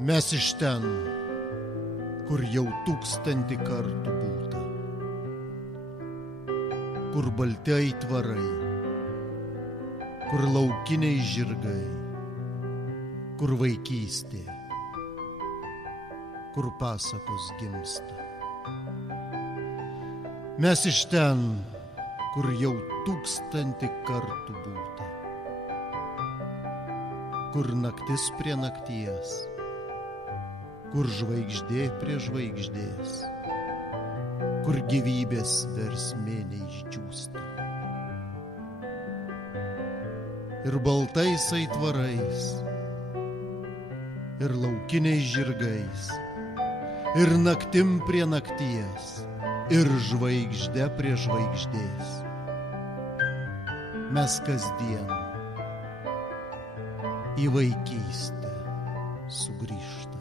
Mes iš ten, kur jau 1000 kartų būta, kur balti aitvarai, kur laukiniai žirgai, kur vaikystė, kur pasakos gimsta. Mes iš ten, kur jau 1000 kartų būta, kur naktis prie nakties, kur žvaigždė prie žvaigždės, kur gyvybės versmė neišdžiūsta. Ir baltais aitvarais, ir laukiniais žirgais, ir naktim prie nakties, ir žvaigždė prie žvaigždės. Mes kasdien į vaikystę sugrįžtam.